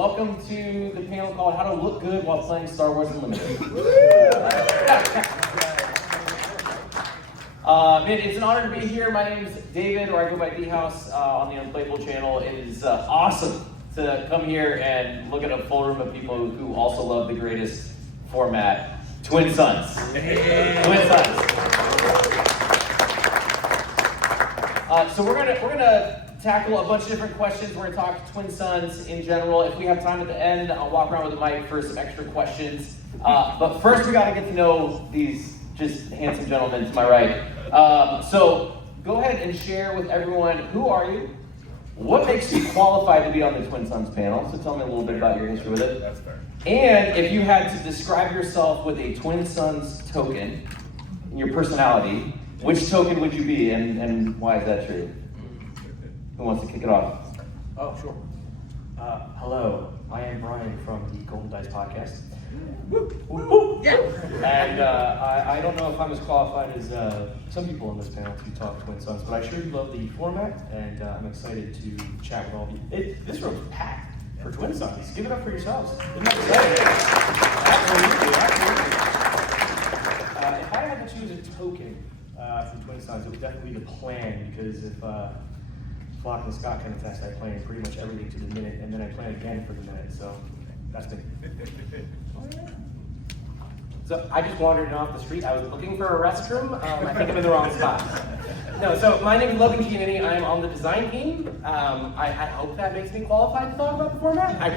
welcome to the panel called How to Look Good While Playing Star Wars Unlimited. It's an honor to be here. My name is David, or I go by D-House on the Unplayable channel. It is awesome to come here and look at a full room of people who also love the greatest format, Twin Suns. Hey. Twin Suns. So we're gonna tackle a bunch of different questions. We're gonna talk Twin Suns in general. If we have time at the end, I'll walk around with the mic for some extra questions. But first, we gotta get to know these just handsome gentlemen to my right. So go ahead and share with everyone, who are you? What makes you qualified to be on the Twin Suns panel? So tell me a little bit about your history with it. That's fair. And if you had to describe yourself with a Twin Suns token, your personality, which token would you be, and why is that true? Who wants to kick it off? Oh, sure. Hello, I am Brian from the Golden Dice Podcast. Yeah. And I don't know if I'm as qualified as some people on this panel to talk Twin Suns, but I sure do love the format, and I'm excited to chat with all of you. This room's packed for Twin Suns. Give it up for yourselves. Isn't that exciting? Absolutely. If I had to choose a token from Twin Suns, it would definitely be the plan, because if Flock and Scott can attest, I plan pretty much everything to the minute, and then I plan again for the minute, so that's me. So I just wandered in off the street. I was looking for a restroom. I think I'm in the wrong spot. No, so my name is Logan Giannini. I'm on the design team. I hope that makes me qualified to talk about the format. I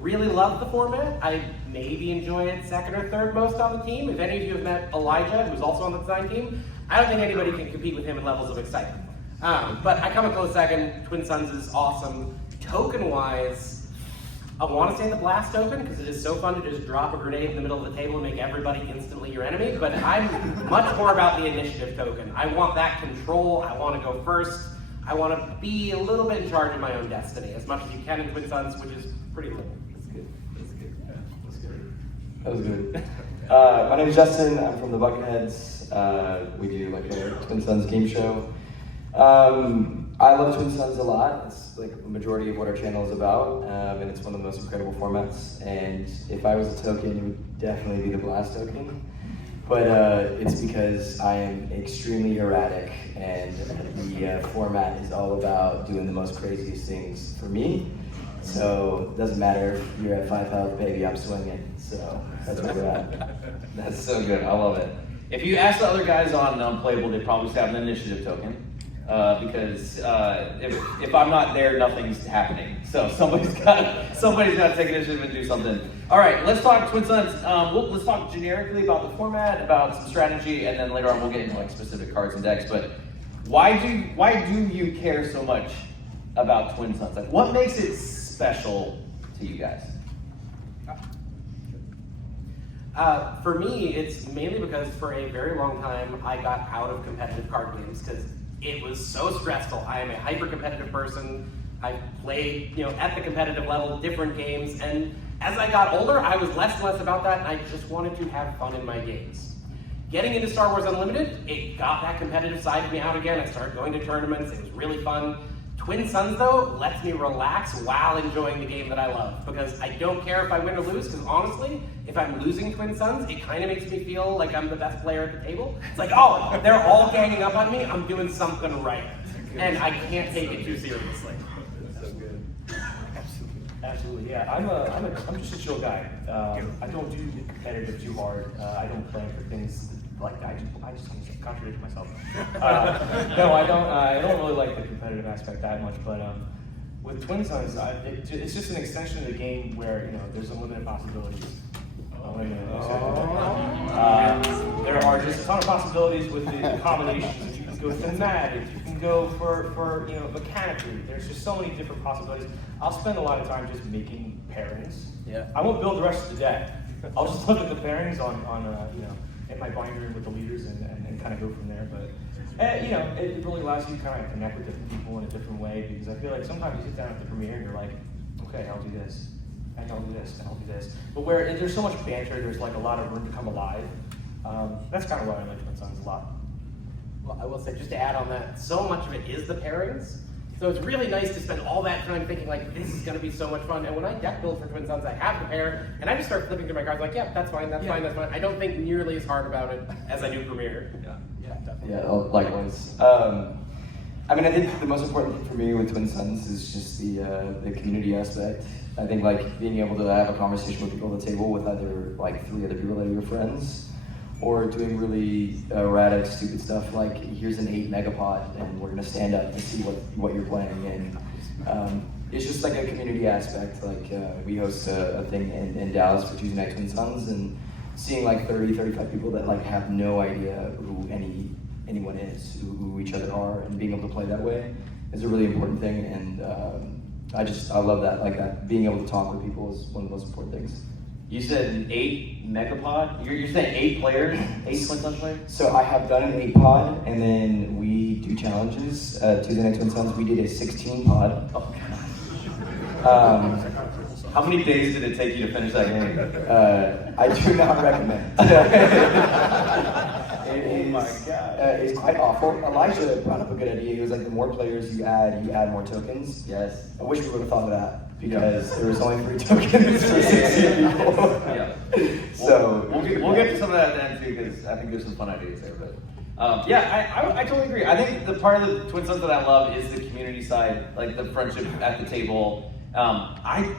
really love the format. I maybe enjoy it second or third most on the team. If any of you have met Elijah, who's also on the design team, I don't think anybody can compete with him in levels of excitement. But I come a close second. Twin Suns is awesome. Token-wise, I want to say the blast token, because it is so fun to just drop a grenade in the middle of the table and make everybody instantly your enemy, but I'm much more about the initiative token. I want that control, I want to go first, I want to be a little bit in charge of my own destiny, as much as you can in Twin Suns, which is pretty little. That's good. That's good. Yeah, that's good. That was good. My name is Juston. I'm from the Bucketheads. We do like a Twin Suns game show. I love Twin Suns a lot. It's like the majority of what our channel is about, and it's one of the most incredible formats. And if I was a token, it would definitely be the blast token. But it's because I am extremely erratic, and the format is all about doing the most craziest things for me. So it doesn't matter if you're at 5 health, baby, I'm swinging. So that's where we're at. That's so good. I love it. If you ask the other guys on Unplayable, they'd probably have an initiative token. Because if I'm not there, nothing's happening. So somebody's got to take initiative and do something. All right, let's talk Twin Suns. Let's talk generically about the format, about some strategy, and then later on we'll get into like specific cards and decks. But why do you care so much about Twin Suns? Like, what makes it special to you guys? For me, it's mainly because for a very long time I got out of competitive card games because it was so stressful. I am a hyper-competitive person. I played, at the competitive level, different games, and as I got older, I was less and less about that, and I just wanted to have fun in my games. Getting into Star Wars Unlimited, it got that competitive side of me out again. I started going to tournaments. It was really fun. Twin Suns, though, lets me relax while enjoying the game that I love, because I don't care if I win or lose, because honestly, if I'm losing Twin Suns, it kind of makes me feel like I'm the best player at the table. It's like, oh, they're all ganging up on me, I'm doing something right. And I can't take it too seriously. So good. Absolutely, yeah. I'm just a chill guy. I don't do competitive too hard. I don't plan for things like I just contradict myself. No, I don't really like the competitive aspect that much. But with Twin Suns, it's just an extension of the game where there's unlimited possibilities. There are just a ton of possibilities with the combinations. You can go thematic, you can go for mechanically. There's just so many different possibilities. I'll spend a lot of time just making pairings. Yeah. I won't build the rest of the deck. I'll just look at the pairings on in my binder with the leaders and kind of go from there. But it really allows you to kind of connect with different people in a different way, because I feel like sometimes you sit down at the premiere and you're like, okay, I'll do this. And I'll do this, and I'll do this. But where there's so much banter, there's like a lot of room to come alive. That's kind of why I like Twin Suns a lot. Well, I will say, just to add on that, so much of it is the pairings. So it's really nice to spend all that time thinking like, this is gonna be so much fun. And when I deck build for Twin Sons, I have the pair, and I just start flipping through my cards like, yeah, that's fine, that's fine, that's fine. I don't think nearly as hard about it as I do Premiere. Yeah, definitely. Yeah, likewise. I mean, I think the most important thing for me with Twin Sons is just the community aspect. I think like being able to have a conversation with people at the table with either like 3 other people that are your friends, or doing really erratic, stupid stuff like here's an 8 megapod and we're gonna stand up to see what you're playing. And it's just like a community aspect. Like we host a thing in Dallas for Tuesday Night Twin Sons, and seeing like 30, 35 people that like have no idea who anyone is, who each other are, and being able to play that way is a really important thing. And I love that. Like that, being able to talk with people is one of the most important things. You said an 8 megapod? You're saying 8 players? 8 Twin Sons players? So I have done an 8 pod, and then we do challenges. Tuesday Night Twin Sons, we did a 16 pod. Oh, God. How many days did it take you to finish that game? I do not recommend. Oh my God. It's quite awful. Elijah brought up a good idea. He was like, the more players you add more tokens. Yes. I wish we would have thought of that, because there was only 3 tokens for 16 people. Yeah. So we'll get to some of that then too, because I think there's some fun ideas there. But yeah, I totally agree. I think the part of the Twin Sons that I love is the community side, like the friendship at the table. I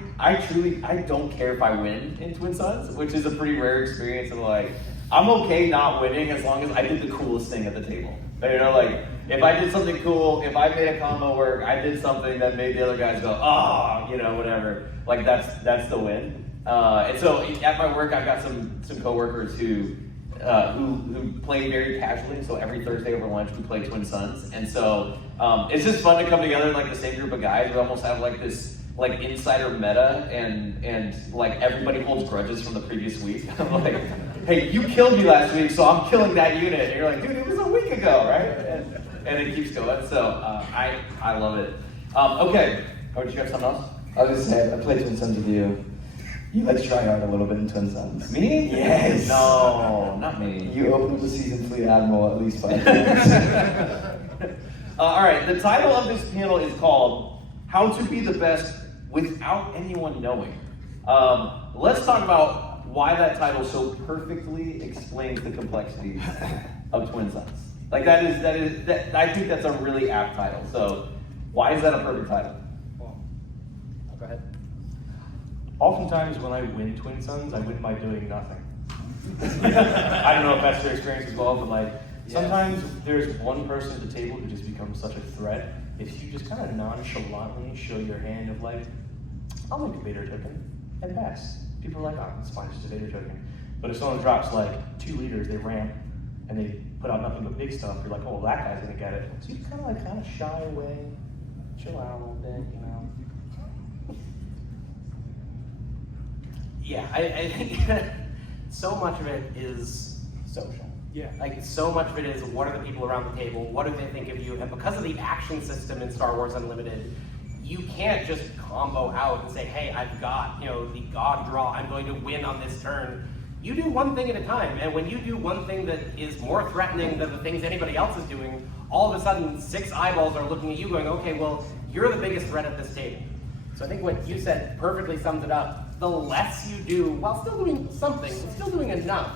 don't care if I win in Twin Sons, which is a pretty rare experience. Of like, I'm okay not winning as long as I did the coolest thing at the table. You know, like if I did something cool, if I made a combo work, I did something that made the other guys go, you know, whatever. Like that's the win. And so at my work, I've got some coworkers who play very casually. So every Thursday over lunch, we play Twin Sons, and so it's just fun to come together like the same group of guys. We almost have like this like insider meta, and like everybody holds grudges from the previous week. I'm like, hey, you killed me last week, so I'm killing that unit. And you're like, dude, it was a week ago, right? And it keeps going. So I love it. Okay. Oh, did you have something else? I was just saying, I played Twin Sons with you. You like try hard a little bit in Twin Sons. Me? Yes. No, not me. You opened up the season Fleet Admiral at least 5 times. All right. The title of this panel is called "How to Be the Best Without Anyone Knowing." Let's talk about why that title so perfectly explains the complexities of Twin Sons. Like that I think that's a really apt title. So why is that a perfect title? Go ahead. Oftentimes when I win Twin Sons, I win by doing nothing. I don't know if that's your experience as well, but like sometimes there's one person at the table who just becomes such a threat. If you just kind of nonchalantly show your hand of like, I'll make a Vader token and pass. People are like, oh, it's fine, it's just a Vader token. But if someone drops like 2 liters, they ramp and they put out nothing but big stuff, you're like, oh, well, that guy's gonna get it. So you kind of shy away, chill out a little bit, you know. Yeah, I think so much of it is social. Yeah. Like, so much of it is, what are the people around the table? What do they think of you? And because of the action system in Star Wars Unlimited, you can't just combo out and say, hey, I've got, the God draw, I'm going to win on this turn. You do one thing at a time, and when you do one thing that is more threatening than the things anybody else is doing, all of a sudden 6 eyeballs are looking at you going, okay, well, you're the biggest threat at this table. So I think what you said perfectly sums it up. The less you do, while still doing something, still doing enough,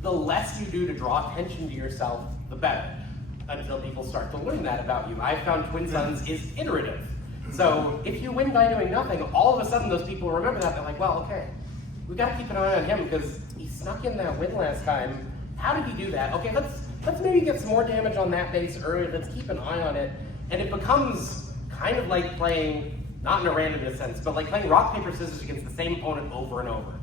the less you do to draw attention to yourself, the better. Until people start to learn that about you. I found Twin Sons is iterative. So if you win by doing nothing, all of a sudden those people remember that. They're like, well, okay, we got to keep an eye on him because he snuck in that win last time. How did he do that? Okay, let's maybe get some more damage on that base early. Let's keep an eye on it. And it becomes kind of like playing, not in a randomness sense, but like playing rock, paper, scissors against the same opponent over and over.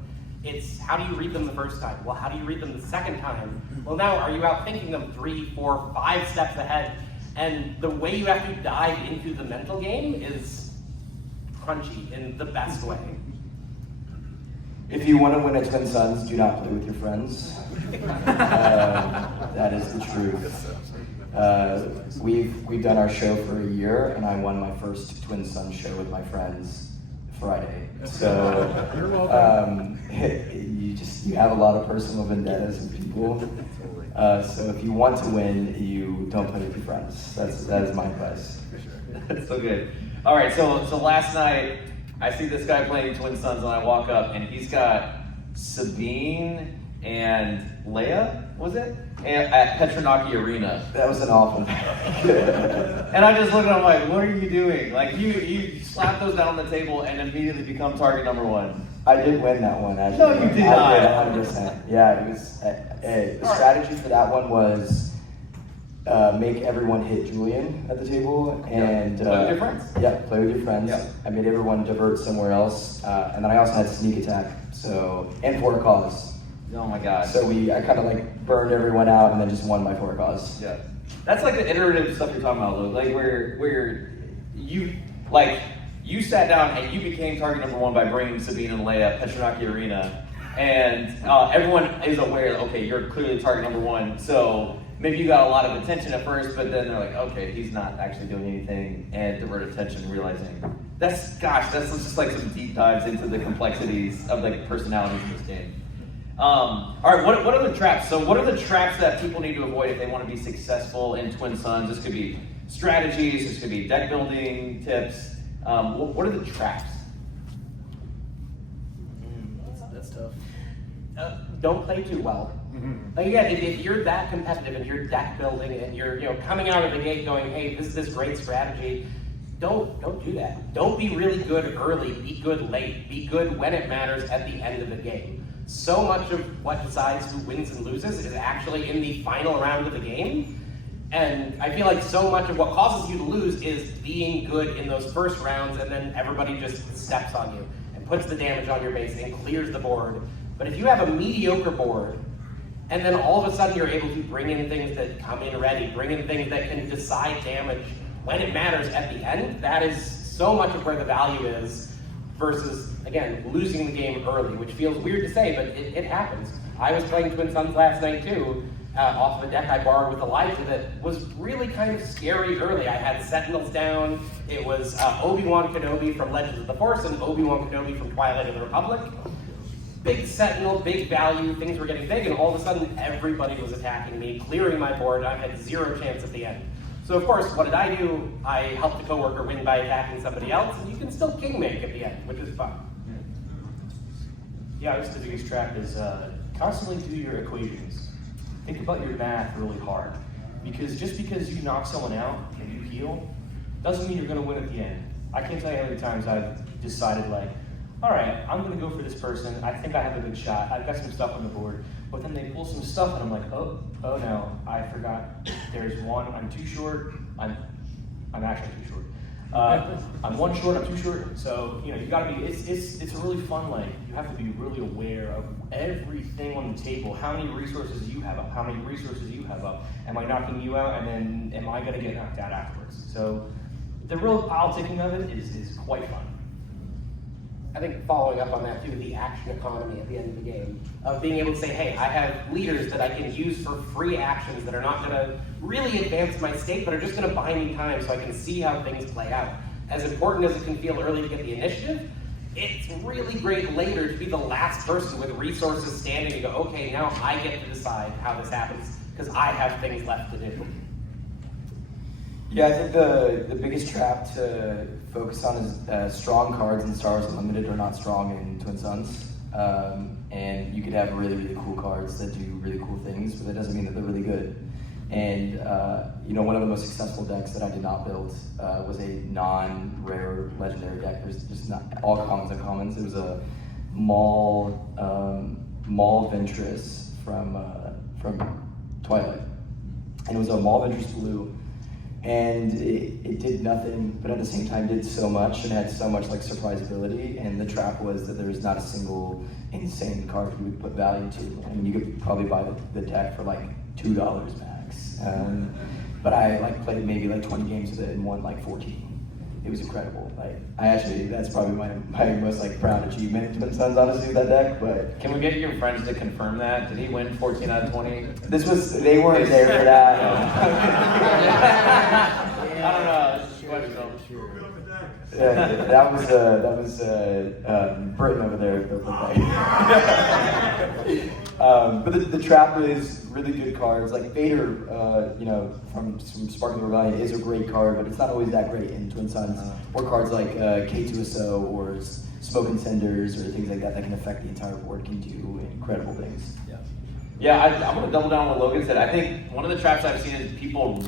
It's how do you read them the first time? Well, how do you read them the second time? Well, now are you out thinking them 3, 4, 5 steps ahead? And the way you have to dive into the mental game is crunchy in the best way. If you want to win at Twin Sons, do not play with your friends. That is the truth. We've done our show for a year, and I won my first Twin Sons show with my friends Friday. So you have a lot of personal vendettas with people. So if you want to win, you don't play with your friends. That is my advice. That's so good. All right, so last night I see this guy playing Twin Sons, and I walk up, and he's got Sabine and Leia, was it? At Petronaki Arena. That was an awful. And I just look at him like, what are you doing? Like, you slap those down on the table and immediately become target number one. I did win that one, actually. No, you did not. I did, 100%. Yeah, it was. The strategy for that one was make everyone hit Julian at the table and play with your friends. Yeah, play with your friends. Yeah. I made everyone divert somewhere else, and then I also had sneak attack. And for a cause. Oh my god. So I kind of like burned everyone out and then just won by for a cause. Yeah. That's like the iterative stuff you're talking about, though. Like where you sat down and you became target number one by bringing Sabine and Leia at Petronaki Arena, and everyone is aware that, okay, you're clearly target number one, so maybe you got a lot of attention at first, but then they're like, okay, he's not actually doing anything, and divert attention, realizing that's just like some deep dives into the complexities of like personalities in this game. All right, what are the traps? So what are the traps that people need to avoid if they want to be successful in Twin Sons? This could be strategies, this could be deck building tips. What are the traps? That's tough. Don't play too well. Like, again, if you're that competitive and you're deck building and you're coming out of the gate going, hey, this is this great strategy, don't do that. Don't be really good early. Be good late. Be good when it matters at the end of the game. So much of what decides who wins and loses is actually in the final round of the game. And I feel like so much of what causes you to lose is being good in those first rounds, and then everybody just steps on you and puts the damage on your base and clears the board. But if you have a mediocre board, and then all of a sudden you're able to bring in things that come in ready, bring in things that can decide damage when it matters at the end, that is so much of where the value is, versus, again, losing the game early, which feels weird to say, but it happens. I was playing Twin Sons last night too, off of a deck I borrowed with Elijah that was really kind of scary early. I had Sentinels down. It was Obi-Wan Kenobi from Legends of the Force and Obi-Wan Kenobi from Twilight of the Republic. Big Sentinel, big value, things were getting big, and all of a sudden everybody was attacking me, clearing my board. I had zero chance at the end. So of course, what did I do? I helped a coworker win by attacking somebody else, and you can still king make at the end, which is fun. Yeah, I guess the biggest trap is constantly do your equations. Think about your math really hard. Because just because you knock someone out and you heal, doesn't mean you're going to win at the end. I can't tell you how many times I've decided like, all right, I'm going to go for this person. I think I have a good shot. I've got some stuff on the board. But then they pull some stuff and I'm like, oh no, I forgot. There's one, I'm too short. I'm actually too short. I'm one short, I'm too short. So, you gotta be, it's a really fun, like, you have to be really aware of everything on the table. How many resources you have up? How many resources you have up? Am I knocking you out? And then am I gonna get knocked out afterwards? So the real politicking of it is quite fun. I think following up on that too, the action economy at the end of the game, of being able to say, hey, I have leaders that I can use for free actions that are not gonna really advance my state, but are just gonna buy me time so I can see how things play out. As important as it can feel early to get the initiative, it's really great later to be the last person with resources standing and go, okay, now I get to decide how this happens, because I have things left to do. Yeah, I think the biggest trap to focus on is strong cards in Star Wars Unlimited are not strong in Twin Sons. And you could have really, really cool cards that do really cool things, but that doesn't mean that they're really good. And one of the most successful decks that I did not build was a non-rare legendary deck. There's just not all commons and commons. It was a Maul Ventress from Twilight, and it was a Maul Ventress blue. And it did nothing, but at the same time did so much and had so much like surprisability. And the trap was that there was not a single insane card you would put value to. I mean, you could probably buy the deck for like $2 max. But I played maybe 20 games with it and won 14. It was incredible. That's probably my most proud achievement in Twin Sons, honestly, with that deck. But Can we get your friends to confirm that? Did he win 14 out of 20? they weren't there for that. I don't know. This is questionable. That was Britain over there. But the trap is really good cards. Like Vader, from Sparking Rebellion is a great card, but it's not always that great in Twin Suns. Or cards like K2SO or Smoke and Cinders or things like that that can affect the entire board, can do incredible things. Yeah, I'm going to double down on what Logan said. I think one of the traps I've seen is people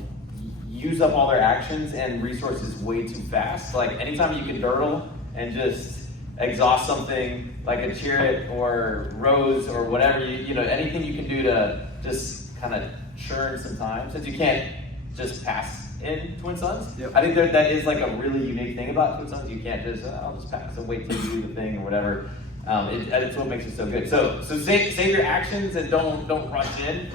use up all their actions and resources way too fast. Like anytime you can durdle and just exhaust something like a chariot or rose or whatever, anything you can do to just kind of churn some time, since you can't just pass in Twin Suns. Yep. I think that is like a really unique thing about Twin Suns. You can't just, I'll just pass and wait till you do the thing or whatever. It's what makes it so good. So save your actions and don't rush in,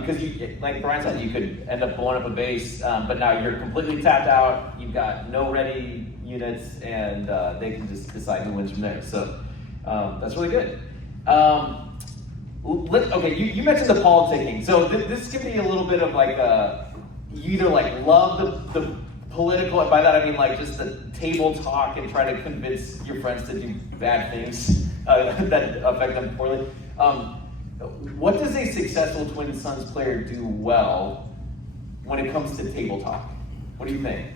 because you, like Brian said, you could end up blowing up a base, but now you're completely tapped out. You've got no ready units, and they can just decide who wins from there. So that's really good. Okay, you mentioned the politicking. So this can be a little bit of like you either like love the political, and by that I mean like just the table talk and try to convince your friends to do bad things that affect them poorly. What does a successful Twin Suns player do well when it comes to table talk? What do you think?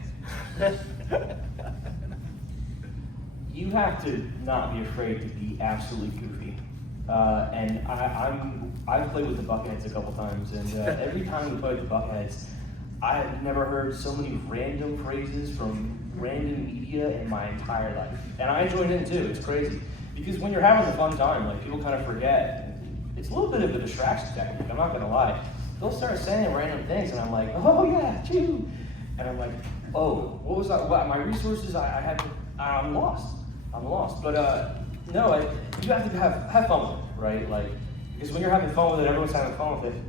You have to not be afraid to be absolutely goofy. And I've played with the Bucketheads a couple times, and every time we play with the Bucketheads, I've never heard so many random phrases from random media in my entire life. And I joined in too, it's crazy. Because when you're having a fun time, like people kind of forget. It's a little bit of a distraction technique, I'm not gonna lie. They'll start saying random things and I'm like, oh yeah, choo. And I'm like, oh, what was that? What, my resources, I'm lost. But no, you have to have fun with it, right? Like, because when you're having fun with it, everyone's having fun with it,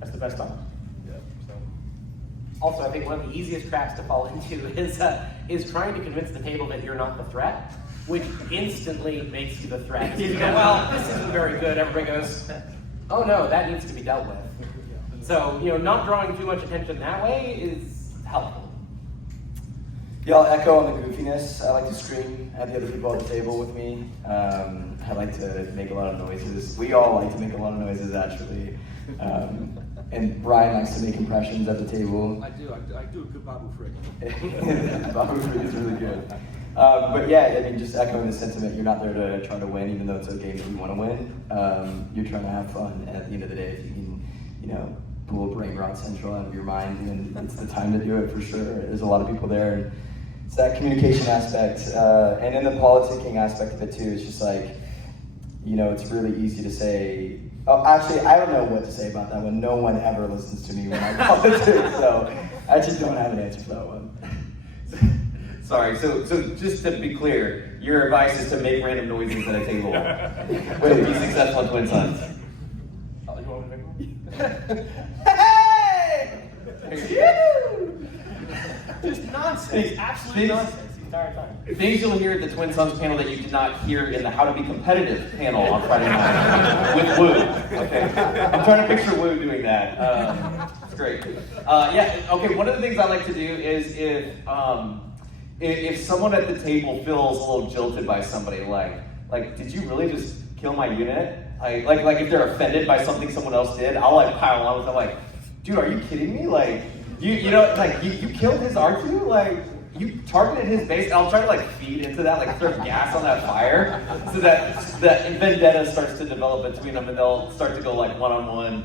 that's the best time. Also, I think one of the easiest traps to fall into is trying to convince the table that you're not the threat, which instantly makes you the threat. You go, well, this isn't very good. Everybody goes, oh no, that needs to be dealt with. So, not drawing too much attention that way is helpful. Yeah, I'll echo on the goofiness. I like to scream at the other people at the table with me. I like to make a lot of noises. We all like to make a lot of noises, actually. And Brian likes to make impressions at the table. I do a good Babu Frick. Babu Frick is really good. But yeah, I mean, just echoing the sentiment, you're not there to try to win, even though it's okay if you want to win. You're trying to have fun. At the end of the day, if you can, pull a brain rot central out of your mind, then it's the time to do it for sure. There's a lot of people there. And it's that communication aspect. And then the politicking aspect of it too. It's just like, it's really easy to say, oh, actually, I don't know what to say about that one. No one ever listens to me when I politic, so I just don't have an answer for that one. Sorry, so just to be clear, your advice is to make random noises at a table to be successful in Twin Suns. Oh, you want me to make one? Hey! Phew! Just nonsense, absolute nonsense the entire time. Things you'll hear at the Twin Suns panel that you did not hear in the How to Be Competitive panel on Friday night with Woo. Okay, I'm trying to picture Woo doing that. It's great. Okay. One of the things I like to do is if someone at the table feels a little jilted by somebody, like did you really just kill my unit? Like if they're offended by something someone else did, I'll like pile on with them like, dude, are you kidding me? Like you killed his R2? Like you targeted his base, and I'll try to like feed into that, like throw gas on that fire, so that vendetta starts to develop between them, and they'll start to go like one-on-one.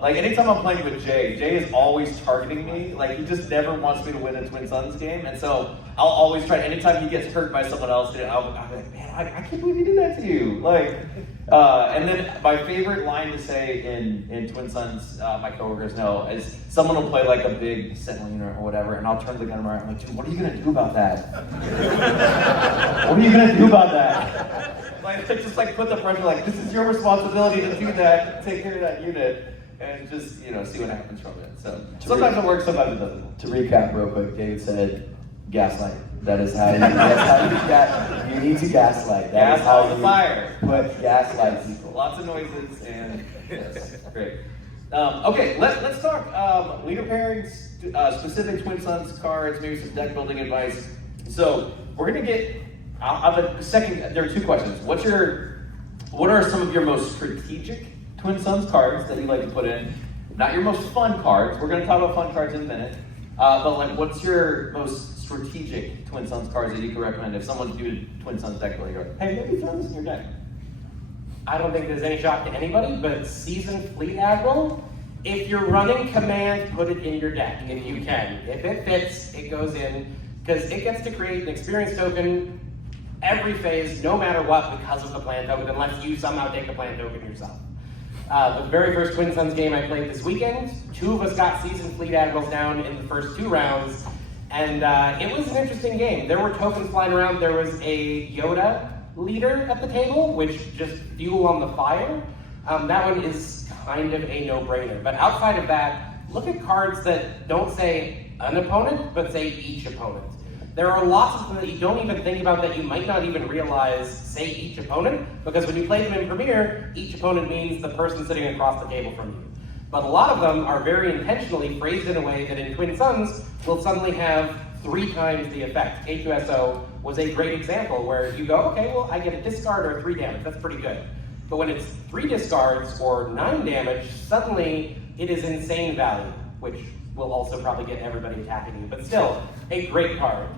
Like anytime I'm playing with Jay is always targeting me. Like he just never wants me to win a Twin Suns game, and so I'll always try. Anytime he gets hurt by someone else, I'm like, man, I can't believe he did that to you. Like, and then my favorite line to say in Twin Suns, my coworkers know, is someone will play like a big Sentinel unit or whatever, and I'll turn to the gun around. I'm like, dude, what are you gonna do about that? What are you gonna do about that? Like, just like put the pressure, like this is your responsibility to do that, take care of that unit, and just see what happens from it. So sometimes it works, sometimes it doesn't. To recap real quick, David said, gaslight. That is how you need to gaslight. That is how Gas on the you fire. Put gaslight people. Lots of noises and yes, great. Okay, let's talk leader pairings, specific Twin Suns cards, maybe some deck building advice. So we're gonna get. I'll have a second. There are two questions. What's your what are some of your most strategic Twin Suns cards that you like to put in? Not your most fun cards. We're going to talk about fun cards in a minute. But like, what's your most strategic Twin Suns cards that you can recommend if someone's doing a Twin Suns deck building? Hey, maybe throw this in your deck. I don't think there's any shock to anybody, but Seasoned Fleet Admiral, if you're running command, put it in your deck if you can. If it fits, it goes in, because it gets to create an experience token every phase, no matter what, because of the plan token, unless you somehow take the plan token yourself. The very first Twin Suns game I played this weekend, 2 of us got Seasoned Fleet Admirals down in the first 2 rounds, and it was an interesting game. There were tokens flying around. There was a Yoda leader at the table, which just fuel on the fire. That one is kind of a no-brainer. But outside of that, look at cards that don't say an opponent, but say each opponent. There are lots of them that you don't even think about that you might not even realize say each opponent, because when you play them in Premiere, each opponent means the person sitting across the table from you. But a lot of them are very intentionally phrased in a way that in Twin Suns will suddenly have 3 times the effect. K2SO was a great example where you go, okay, well, I get a discard or 3 damage, that's pretty good. But when it's 3 discards or 9 damage, suddenly it is insane value, which will also probably get everybody attacking you, but still, a great card.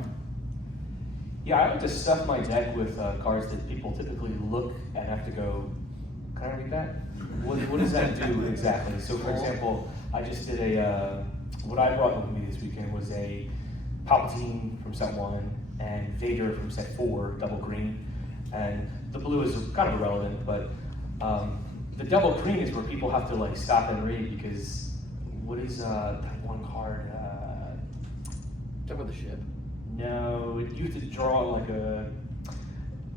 Yeah, I like to stuff my deck with cards that people typically look and have to go, can I read that? What does that do exactly? So for example, I just did what I brought with me this weekend was a Palpatine from set 1 and Vader from set 4, double green. And the blue is kind of irrelevant, but the double green is where people have to like stop and read, because what is that one card? Talk about the ship. No, you have to draw like a.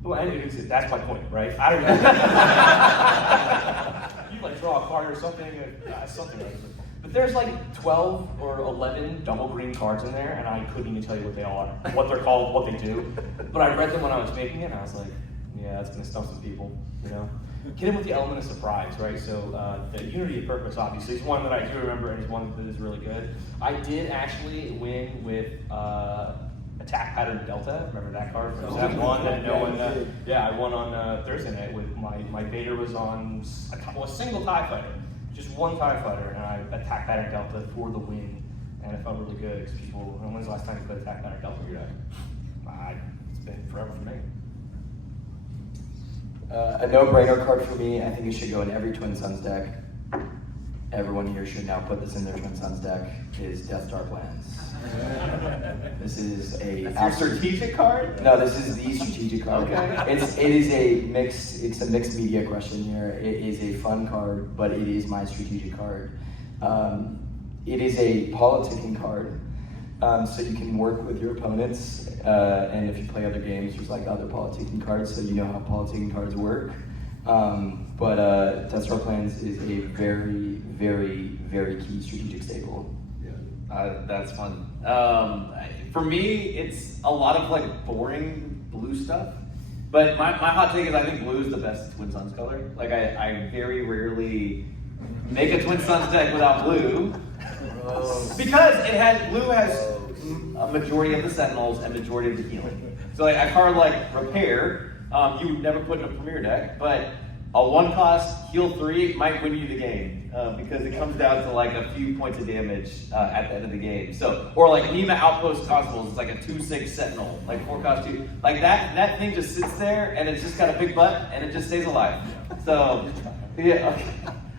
Well, that's my point, right? I don't know. You like draw a card or something, something like that. But there's like 12 or 11 double green cards in there, and I couldn't even tell you what they are, what they're called, what they do. But I read them when I was making it, and I was like, yeah, that's gonna stump some people, you know. Get in with the element of surprise, right? So the Unity of Purpose, obviously, is one that I do remember, and is one that is really good. I did actually win with Attack Pattern Delta. Remember that card? From that one that no one. Yeah, I won on Thursday night with my Vader was on a single TIE fighter, just one TIE fighter, and I Attack Pattern Delta for the win, and it felt really good because people. When's the last time you played Attack Pattern Delta? It's been forever for me. A no-brainer card for me, I think it should go in every Twin Suns deck. Everyone here should now put this in their Twin Suns deck, is Death Star Plans. This is Your strategic card? No, this is the strategic card. Okay. It's a mixed media question here. It is a fun card, but it is my strategic card. It is a politicking card. So you can work with your opponents, and if you play other games, there's like other politicking cards, so you know how politicking cards work. But Death Star Plans is a very, very, very key strategic staple. That's fun. For me, it's a lot of like boring blue stuff. But my hot take is I think blue is the best Twin Suns color. Like I very rarely make a Twin Suns deck without blue. Because blue has a majority of the Sentinels and majority of the healing. So like a card like Repair, you would never put in a Premier deck, but a 1-cost heal 3 might win you the game because it comes down to like a few points of damage at the end of the game. So, or like Nima Outpost Constables, it's like a 2/6 Sentinel, like 4-cost 2. Like that thing just sits there and it's just got a big butt and it just stays alive. So, yeah. Okay.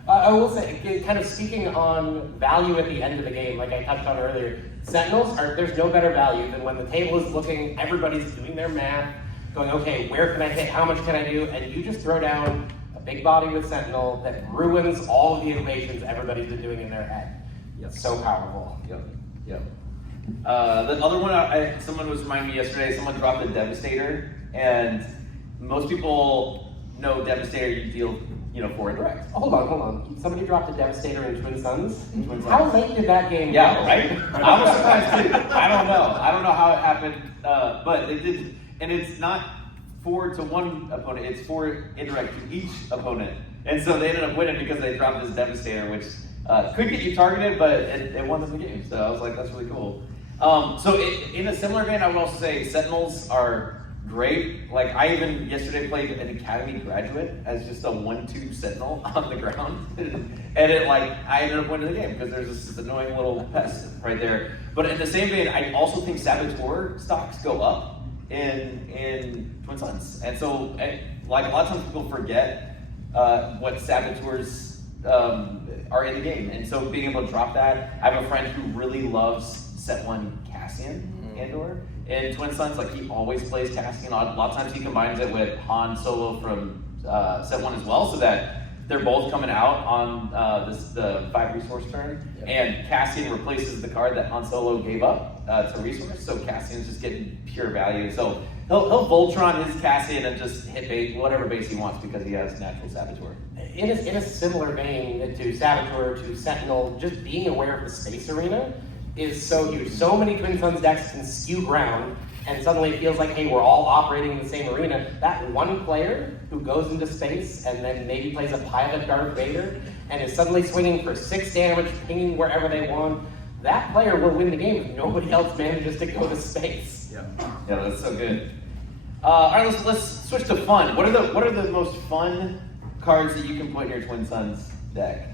I will say, kind of speaking on value at the end of the game, like I touched on earlier, Sentinels there's no better value than when the table is looking, everybody's doing their math, going, okay, where can I hit, how much can I do, and you just throw down a big body with Sentinel that ruins all of the equations everybody's been doing in their head. Yep. So powerful. Yep. The other one, someone was reminding me yesterday, someone dropped a Devastator, and most people know Devastator, you deal 4 indirect. Hold on. Somebody dropped a Devastator in Twin Suns? Twin Suns. How late did that game go? Yeah, right? I was surprised too. I don't know how it happened, but they did, and it's not 4 to 1 opponent, it's 4 indirect to each opponent. And so they ended up winning because they dropped this Devastator, which could get you targeted, but it won them the game. So I was like, that's really cool. So in a similar vein, I would also say Sentinels are great. Like I even yesterday played an Academy graduate as just a 1-2 sentinel on the ground, and it like I ended up winning the game because there's this annoying little pest right there. But in the same vein, I also think Saboteur stocks go up in Twin Suns, and so like a lot of times people forget what Saboteurs are in the game, and so being able to drop that. I have a friend who really loves Set 1 Cassian Andor in Twin Suns. Like he always plays Cassian. A lot of times he combines it with Han Solo from Set 1 as well, so that they're both coming out on the 5 resource turn, and Cassian replaces the card that Han Solo gave up to resource, so Cassian's just getting pure value. So he'll Voltron his Cassian and just hit bait, whatever base he wants because he has natural Saboteur. In a similar vein to Saboteur, to Sentinel, just being aware of the space arena is so huge. So many Twin Suns decks can skew ground, and suddenly it feels like, hey, we're all operating in the same arena. That one player who goes into space and then maybe plays a pilot Darth Vader and is suddenly swinging for 6 damage, pinging wherever they want, that player will win the game if nobody else manages to go to space. Yeah, that's so good. All right, let's switch to fun. What are the most fun cards that you can put in your Twin Suns deck?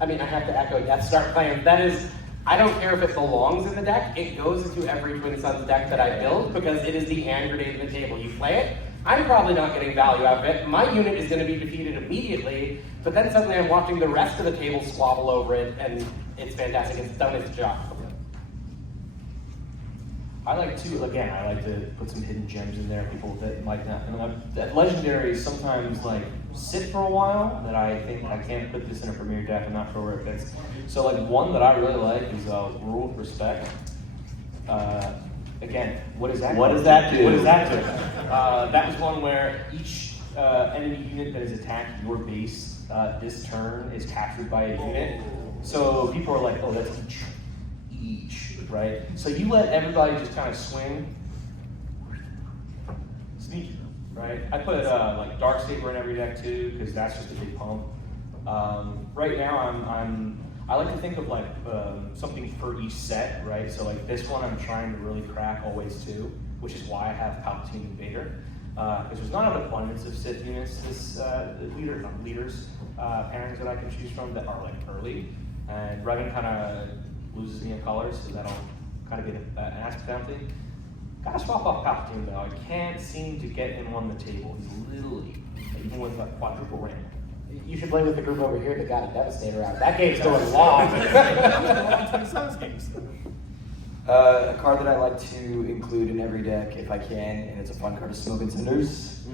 I mean, I have to echo Death Star plan. That is, I don't care if it belongs in the deck, it goes into every Twin Suns deck that I build because it is the hand grenade of the table. You play it, I'm probably not getting value out of it. My unit is going to be defeated immediately, but then suddenly I'm watching the rest of the table squabble over it, and it's fantastic. It's done its job. I like to put some hidden gems in there, people that might not. And that legendaries sometimes like sit for a while that I think I can't put this in a premier deck. I'm not sure where it fits. So like one that I really like is Rule with Respect. Again, what does that do? What does that do? That was one where each enemy unit that is attacked your base this turn is captured by a unit. So people are like, oh, that's each, right? So you let everybody just kind of swing. Sneaky, right? I put like Darksaber in every deck too, because that's just a big pump. Right now I like to think of like something for each set, right? So like this one I'm trying to really crack always 2, which is why I have Palpatine and Vader. Because there's not an abundance of Sith units, leaders, pairings that I can choose from that are like early. And Revan kind of loses me in colors, so that'll kind of get an aspect bounty. Gotta swap off Palpatine though. I can't seem to get him on the table. He's literally, even with a quadruple ring. You should play with the group over here that got a Devastator out. That game's going long. A card that I like to include in every deck if I can, and it's a fun card, is Smoke and Cinders.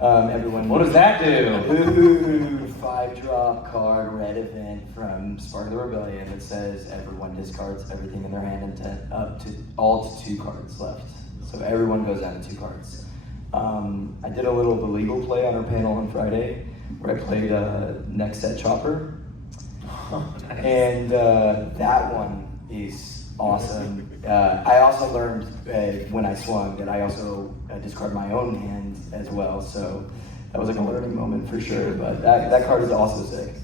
Everyone. What does that do? Ooh, 5-drop card, red event from Spark of the Rebellion that says everyone discards everything in their hand and up to 2 cards left. So everyone goes down to 2 cards. I did a little illegal play on our panel on Friday where I played Next Set Chopper. Oh, nice. And that one is awesome. I also learned when I swung that I also discard my own hand as well, so that was like a learning moment for sure, but that card is also sick.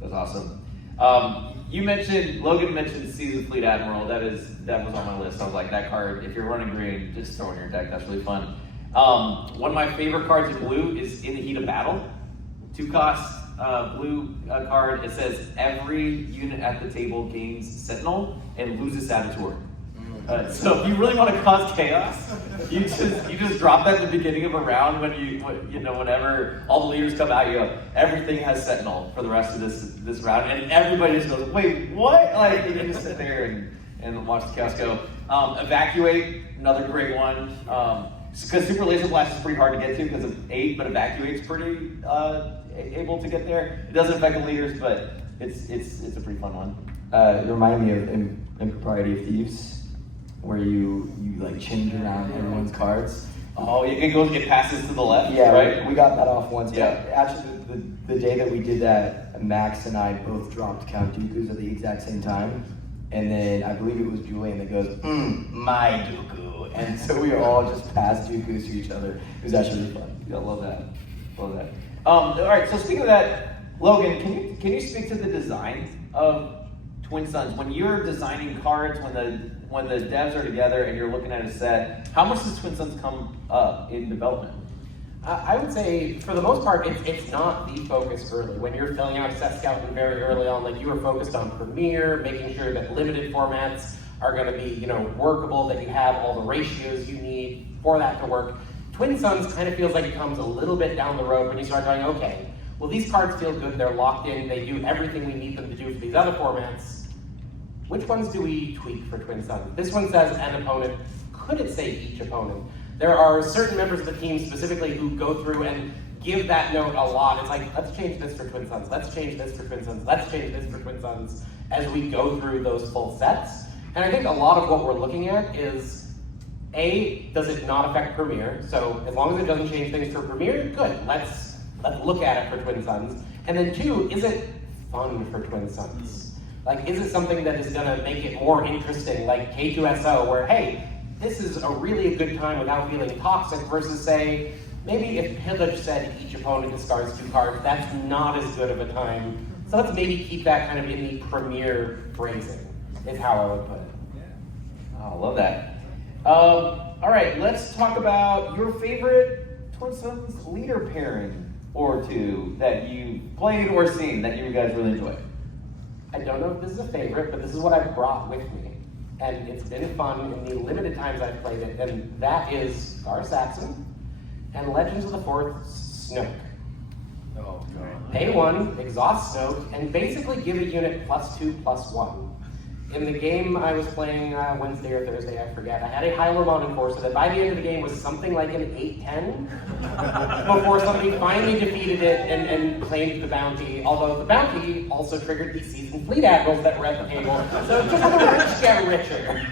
That's awesome. Logan mentioned Season Fleet Admiral. That was on my list. I was like, that card, if you're running green, just throw in your deck. That's really fun. One of my favorite cards in blue is In the Heat of Battle. 2-cost blue card. It says every unit at the table gains Sentinel and loses Saboteur. So if you really want to cause chaos, you just drop that at the beginning of a round whenever all the leaders come out, you go, everything has Sentinel for the rest of this round, and everybody just goes, wait, what? Like you can just sit there and watch the chaos go. Evacuate, another great one. Because Super Laser Blast is pretty hard to get to because of 8, but Evacuate's pretty able to get there. It doesn't affect the leaders, but it's a pretty fun one. It reminded me of Impropriety of Thieves, where you like change around everyone's cards. Oh, it passes to the left, yeah, right? We got that off once. Yeah. Actually, the day that we did that, Max and I both dropped Count Dooku's at the exact same time. And then I believe it was Julian that goes, my Dooku. And so we all just passed Dooku's to each other. It was actually really fun. Yeah, love that. All right, so speaking of that, Logan, can you speak to the design of Twin Suns, when you're designing cards, when the devs are together and you're looking at a set, how much does Twin Suns come up in development? I would say, for the most part, it's not the focus early. When you're filling out set scouting very early on, like you were focused on Premiere, making sure that limited formats are going to be, workable, that you have all the ratios you need for that to work. Twin Suns kind of feels like it comes a little bit down the road when you start going, okay, well these cards feel good, they're locked in, they do everything we need them to do for these other formats. Which ones do we tweak for Twin Suns? This one says an opponent. Could it say each opponent? There are certain members of the team specifically who go through and give that note a lot. It's like, let's change this for Twin Suns, let's change this for Twin Suns, let's change this for Twin Suns as we go through those full sets. And I think a lot of what we're looking at is, A, does it not affect Premiere? So as long as it doesn't change things for Premiere, good, let's look at it for Twin Suns. And then 2, is it fun for Twin Suns? Like, is it something that is gonna make it more interesting, like K2SO, where, hey, this is a really good time without feeling toxic, versus say, maybe if Pillage said each opponent discards 2 cards, that's not as good of a time. So let's maybe keep that kind of in the Premiere phrasing, is how I would put it. Oh, I love that. All right, let's talk about your favorite Twin Suns leader pairing or two that you played or seen that you guys really enjoy. I don't know if this is a favorite, but this is what I've brought with me. And it's been fun in the limited times I've played it, and that is Gar Saxon and Legends of the Fourth Snoke. Oh, God. Pay 1, exhaust Snoke, and basically give a unit +2/+1. In the game I was playing Wednesday or Thursday, I forget, I had a high Lamont enforcer that by the end of the game was something like an 8-10 before somebody finally defeated it and claimed the bounty, although the bounty also triggered the seasoned fleet admirals that were at the table, so just the rich get richer.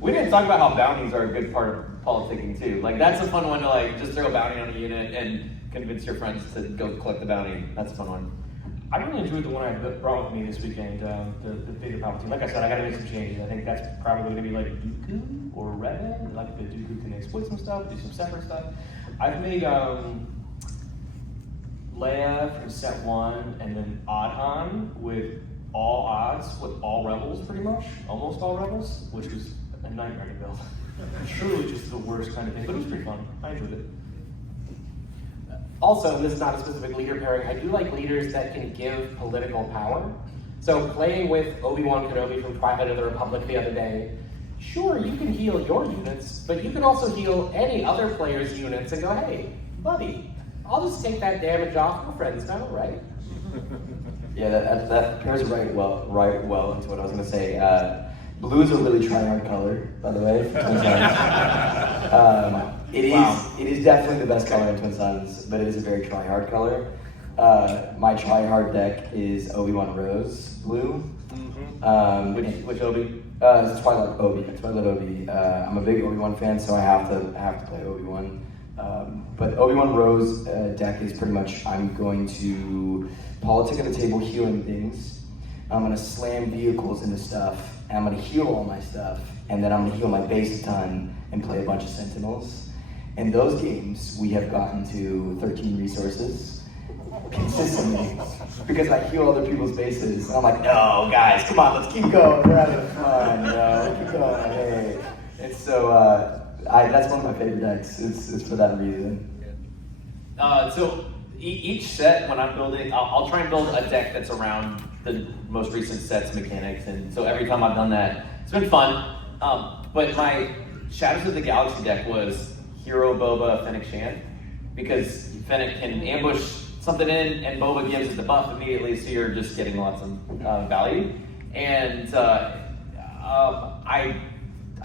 We didn't talk about how bounties are a good part of politicking too. Like that's a fun one to like just throw a bounty on a unit and convince your friends to go collect the bounty. That's a fun one. I really enjoyed the one I brought with me this weekend, the Vader Palpatine. Like I said, I gotta make some changes. I think that's probably gonna be like Dooku or Red. Like the Dooku can exploit some stuff, do some separate stuff. I've made Leia from set 1 and then Adhan with all odds, with all rebels pretty much, almost all rebels, which was a nightmare to build. Truly just the worst kind of thing, but it was pretty fun. I enjoyed it. Also, this is not a specific leader pairing, I do like leaders that can give political power. So playing with Obi-Wan Kenobi from Twilight of the Republic the other day, sure, you can heal your units, but you can also heal any other player's units and go, hey, buddy, I'll just take that damage off, we're friends now, right? Yeah, that pairs right well into what I was gonna say. Blue is a really try-hard color, by the way. For Twin Suns. It is definitely the best color in Twin Suns, but it is a very try-hard color. My try-hard deck is Obi-Wan Rose Blue. Which Obi? It's Twilight Obi. I'm a big Obi-Wan fan, so I have to play Obi-Wan. But Obi-Wan Rose deck is pretty much, I'm going to politic at the table healing things. I'm going to slam vehicles into stuff, and I'm going to heal all my stuff, and then I'm going to heal my base a ton and play a bunch of Sentinels. In those games, we have gotten to 13 resources consistently because I heal other people's bases. And I'm like, no, guys, come on, let's keep going. We're having fun, keep going. Hey. And so that's one of my favorite decks. It's for that reason. So each set, when I'm building, I'll try and build a deck that's around the most recent set's mechanics. And so every time I've done that, it's been fun. But my Shadows of the Galaxy deck was Hero, Boba, Fennec, Shan, because Fennec can ambush something in, and Boba gives it the buff immediately, so you're just getting lots of value. And I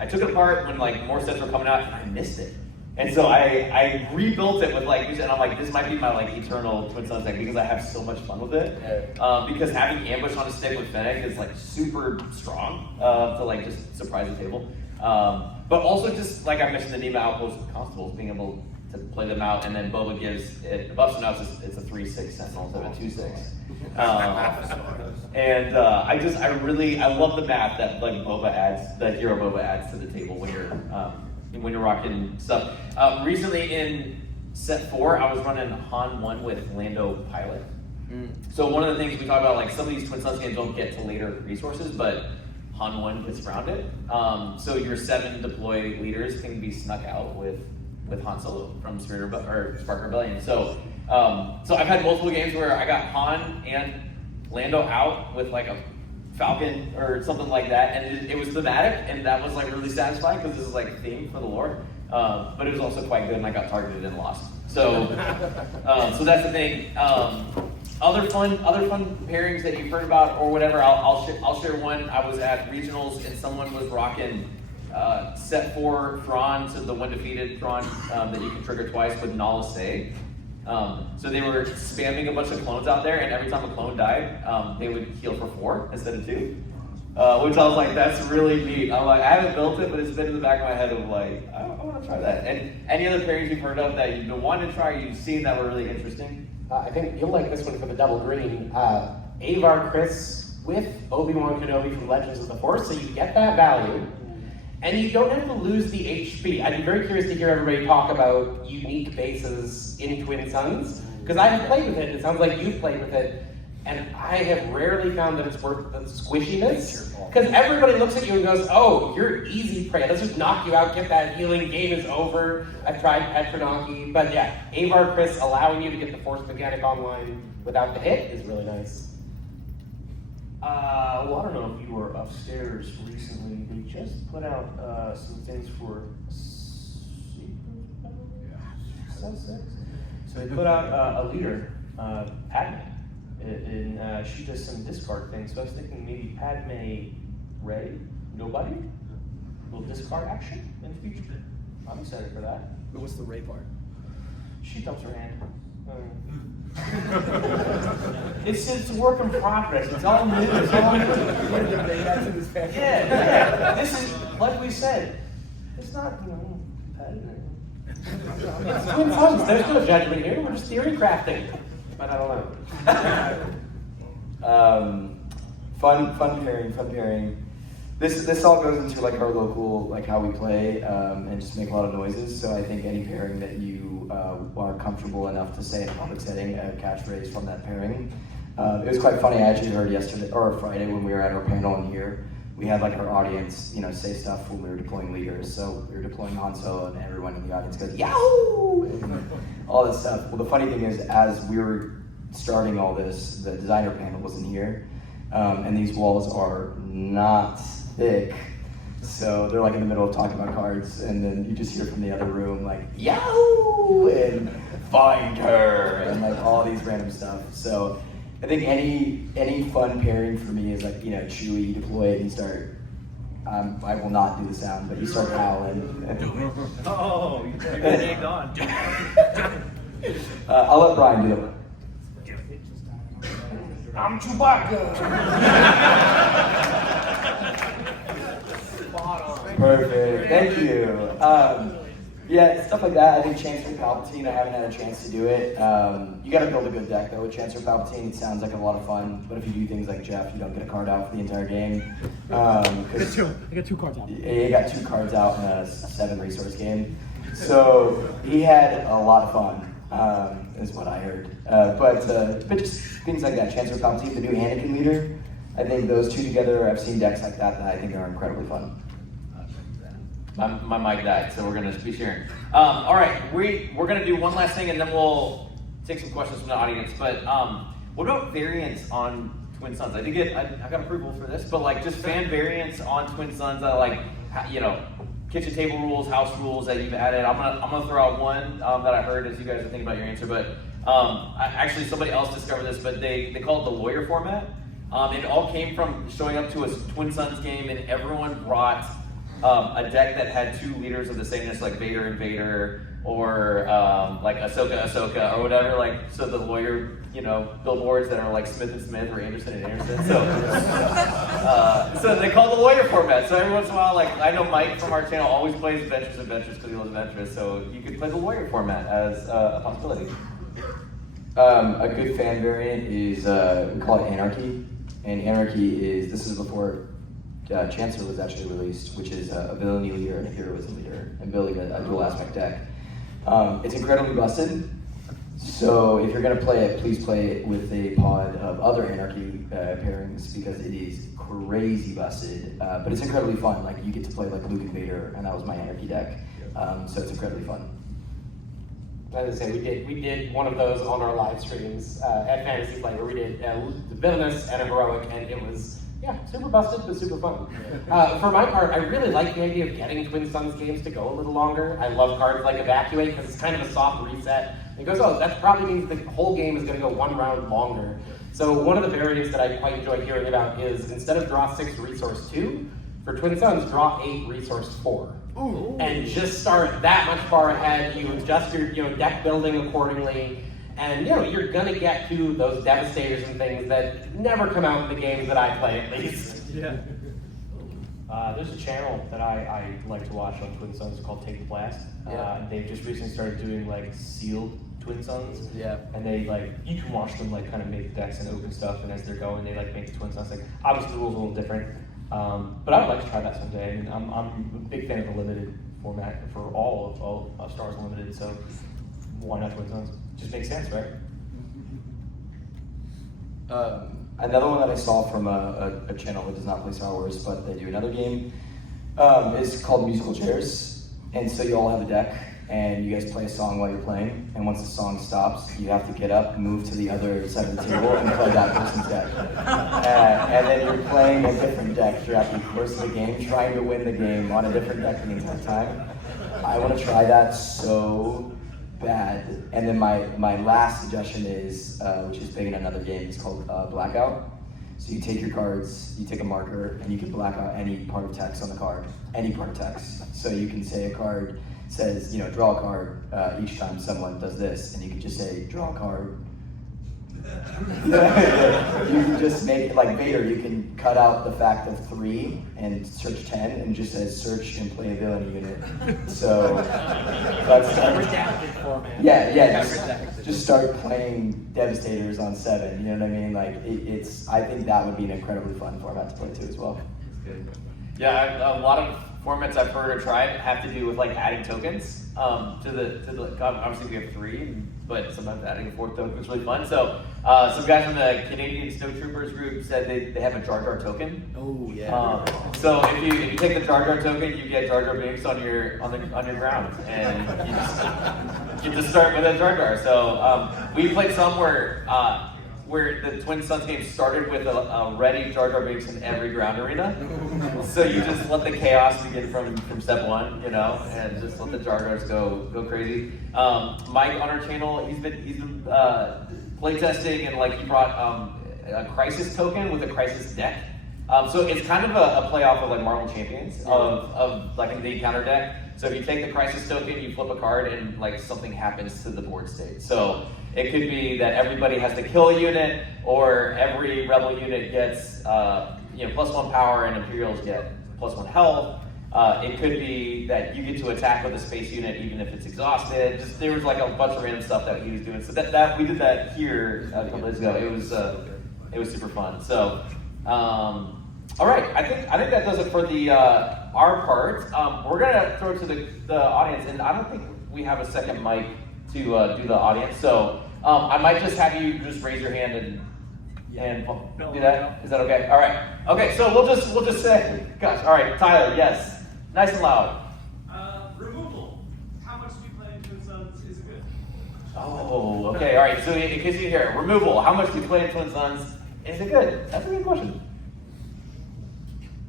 took it apart when like more sets were coming out, and I missed it. And so I rebuilt it with like, and I'm like, this might be my like eternal Twin Suns deck because I have so much fun with it. Because having ambush on a stick with Fennec is like super strong to like just surprise the table. But also just like I mentioned, the Neva Outpost with Constables, being able to play them out, and then Boba gives it the buffs, and now it's a 3/6 Sentinel instead of a 2/6. And I love the math that like Hero Boba adds to the table when you're rocking stuff. Recently in set 4, I was running Han 1 with Lando Pilot, So one of the things we talk about, like some of these Twin Suns games don't get to later resources, but Han 1 gets around it. So your 7 deploy leaders can be snuck out with Han Solo from Spark Rebellion. So I've had multiple games where I got Han and Lando out with like a Falcon or something like that, and it was thematic, and that was like really satisfying because this is like a theme for the lore. But it was also quite good, and I got targeted and lost. So so that's the thing. Other fun pairings that you've heard about or whatever. I'll share one. I was at regionals and someone was rocking set 4 Thrawn, so the one defeated Thrawn that you can trigger twice with Nala Se. So they were spamming a bunch of clones out there, and every time a clone died, they would heal for 4 instead of 2. Which I was like, that's really neat. I'm like, I haven't built it, but it's been in the back of my head of like, I want to try that. And any other pairings you've heard of that you've been wanting to try, you've seen that were really interesting? I think you'll like this one for the double green. Avar Chris with Obi-Wan Kenobi from Legends of the Force, so you get that value. And you don't have to lose the HP. I'd be very curious to hear everybody talk about unique bases in Twin Suns, because I have played with it, it sounds like you've played with it, and I have rarely found that it's worth the squishiness. Because everybody looks at you and goes, oh, you're easy prey, let's just knock you out, get that healing, game is over. I've tried Petronaki, but yeah, Avar Chris allowing you to get the Force mechanic online without the hit is really nice. Well, I don't know if you were upstairs recently. They just put out some things for Sunset. So they put out a leader, Padme, and she does some discard things. So I was thinking maybe Padme Ray, nobody, little discard action in the future. I'm excited for that. But what's the Ray part? She dumps her hand. It's a work in progress. It's all new. It's all new. Yeah. This is like we said. It's not It's Twin Suns, there's no judgment here, we're just theory crafting. But I don't know. Fun pairing. This all goes into like our local, like how we play, and just make a lot of noises. So I think any pairing that you are comfortable enough to say in a public setting, a catchphrase from that pairing. It was quite funny. I actually heard yesterday or Friday when we were at our panel in here. We had like our audience, say stuff when we were deploying leaders. So we were deploying Han Solo, and everyone in the audience goes Yahoo! And all this stuff. Well, the funny thing is, as we were starting all this, the designer panel wasn't here, and these walls are not thick, so they're like in the middle of talking about cards, and then you just hear from the other room like Yahoo! And find her, and like all these random stuff. So I think any fun pairing for me is like Chewie, you deploy it and you start. I will not do the sound, but you start howling. Oh, you got egged on. I'll let Brian do it. I'm Chewbacca. Perfect, thank you. Yeah, stuff like that. I think Chancellor Palpatine, I haven't had a chance to do it. You gotta build a good deck though with Chancellor Palpatine. It sounds like a lot of fun, but if you do things like Jeff, you don't get a card out for the entire game. I got 2 cards out. He got 2 cards out in a 7 resource game. So he had a lot of fun, is what I heard. But just things like that. Chancellor Palpatine, the new Anakin leader. I think those two together, I've seen decks like that I think are incredibly fun. My mic died, so we're gonna be sharing. All right, we're gonna do one last thing, and then we'll take some questions from the audience. But what about variants on Twin Suns? I got approval for this, but like just fan variants on Twin Suns. Like kitchen table rules, house rules that you've added. I'm gonna throw out one that I heard as you guys are thinking about your answer. But actually, somebody else discovered this, but they call it the lawyer format. It all came from showing up to a Twin Suns game, and everyone brought a deck that had 2 leaders of the sameness, like Vader and Vader, or like Ahsoka, or whatever. Like, so the lawyer, billboards that are like Smith and Smith or Anderson and Anderson. So they call it the lawyer format. So every once in a while, like I know Mike from our channel always plays Adventures because he loves Adventures. So you could play the lawyer format as a possibility. A good fan variant is we call it Anarchy, and Anarchy this is before Chancellor was actually released, which is a villainy leader and a heroism leader, and building a dual aspect deck. It's incredibly busted, So if you're gonna play it, please play it with a pod of other Anarchy pairings because it is crazy busted, but it's incredibly fun. Like you get to play like Luke and Vader, and that was my Anarchy deck, so it's incredibly fun. As I say, we did one of those on our live streams at Fantasy Play where we did the Villainous and a Heroic, and it was, super busted, but super fun. For my part, I really like the idea of getting Twin Suns games to go a little longer. I love cards like Evacuate because it's kind of a soft reset. It goes, that probably means the whole game is going to go one round longer. So one of the variants that I quite enjoy hearing about is instead of draw 6 resource 2, for Twin Suns, draw 8 resource 4. Ooh. And just start that much far ahead. You adjust your deck building accordingly, and you're gonna get to those devastators and things that never come out in the games that I play, at least. Yeah. There's a channel that I like to watch on Twin Suns called Take the Blast. They've just recently started doing like sealed Twin Suns. Yeah. And they you can watch them kind of make decks and open stuff, and as they're going, they make the Twin Suns. Obviously the rules are a little different. But I would like to try that someday. I mean, I'm a big fan of the limited format for all of Stars Unlimited, so why not Twin Suns? Just makes sense, right? Another one that I saw from a channel that does not play Star Wars, but they do another game, is called Musical Chairs. And so you all have a deck, and you guys play a song while you're playing, and once the song stops, you have to get up, move to the other side of the table, and play that person's deck. And then you're playing a different deck throughout the course of the game, trying to win the game on a different deck the entire time. I want to try that so bad. And then my last suggestion is, which is big in another game, is called Blackout. So you take your cards, you take a marker, and you can black out any part of text on the card, any part of text. So you can say a card says, draw a card each time someone does this, and you can just say, draw a card. You can just make it like Vader, you can cut out the fact of 3 and search 10 and just says search and play a villainy unit. So that's redacted format. Just start playing Devastators on 7, you know what I mean? I think that would be an incredibly fun format to play too as well. Yeah, a lot of formats I've heard or tried have to do with adding tokens to the obviously we have 3, but sometimes adding a 4th token is really fun. So some guys from the Canadian Snowtroopers group said they have a Jar Jar token. Oh yeah. So if you take the Jar Jar token, you get Jar Jar Binks on your ground, and you just start with a Jar Jar. So we played somewhere where the Twin Suns game started with a ready Jar Jar Binks in every ground arena. So you just let the chaos begin from step 1, and just let the Jar Jars go crazy. Mike on our channel, he's been playtesting, and he brought a Crisis token with a Crisis deck. So it's kind of a play off of Marvel Champions of the encounter deck. So if you take the Crisis token, you flip a card, and something happens to the board state. So it could be that everybody has to kill a unit, or every rebel unit gets +1 power, and Imperials get +1 health. It could be that you get to attack with a space unit even if it's exhausted. There was a bunch of random stuff that he was doing. So that we did that here a couple days ago. It was super fun. So all right, I think that does it for the our part. We're gonna throw it to the audience, and I don't think we have a second mic to do the audience. So I might just have you just raise your hand and do that. Is that okay? All right. Okay. So we'll just say, gosh. All right, Tyler. Yes. Nice and loud. Removal. How much do you play in Twin Suns is good? Oh, okay. All right. So in case you hear removal, how much do you play in Twin Suns? Is it good? That's a good question.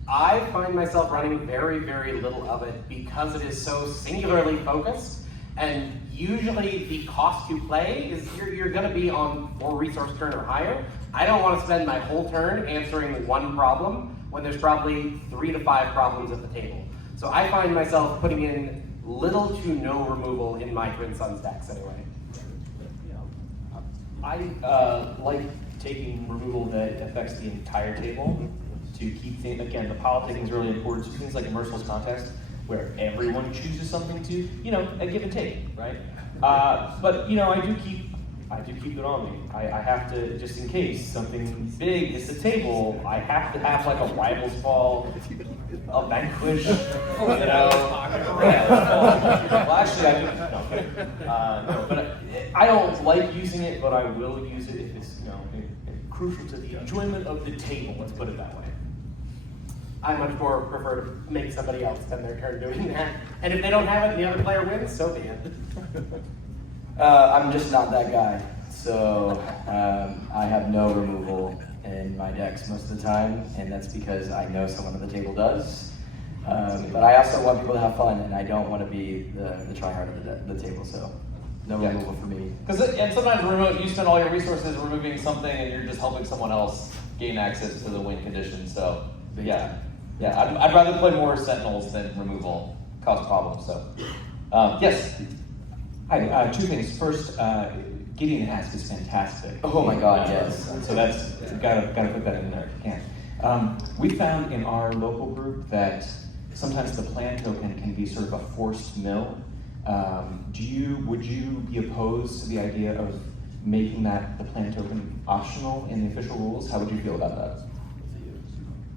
I find myself running very, very little of it because it is so singularly focused, and usually the cost to play is you're going to be on 4 resource turn or higher. I don't want to spend my whole turn answering one problem when there's probably 3 to 5 problems at the table. So I find myself putting in little to no removal in my Twin Suns decks anyway. I like taking removal that affects the entire table to keep things, again, the politicking is really important. So things like a merciless contest, where everyone chooses something to, a give and take, right? But I do keep it on me. I have to, just in case something big hits the table, I have to have a Rival's Fall, a Vanquish, Well, actually, I do. No, but I don't like using it, but I will use it if it's crucial to the enjoyment of the table. Let's put it that way. I much more prefer to make somebody else spend their turn doing that. And if they don't have it and the other player wins, so be it. I'm just not that guy, so I have no removal in my decks most of the time, and that's because I know someone at the table does. But I also want people to have fun, and I don't want to be the tryhard of the table, so no removal for me. And sometimes you spend all your resources removing something, and you're just helping someone else gain access to the win condition. So yeah, I'd rather play more Sentinels than removal cause problems. So yes. Hi, two things. First, Gideon Hask is fantastic. Oh my God, yes. So that's gotta put that in there if you can. We found in our local group that sometimes the plan token can be sort of a forced mill. Would you be opposed to the idea of making that the plan token optional in the official rules? How would you feel about that?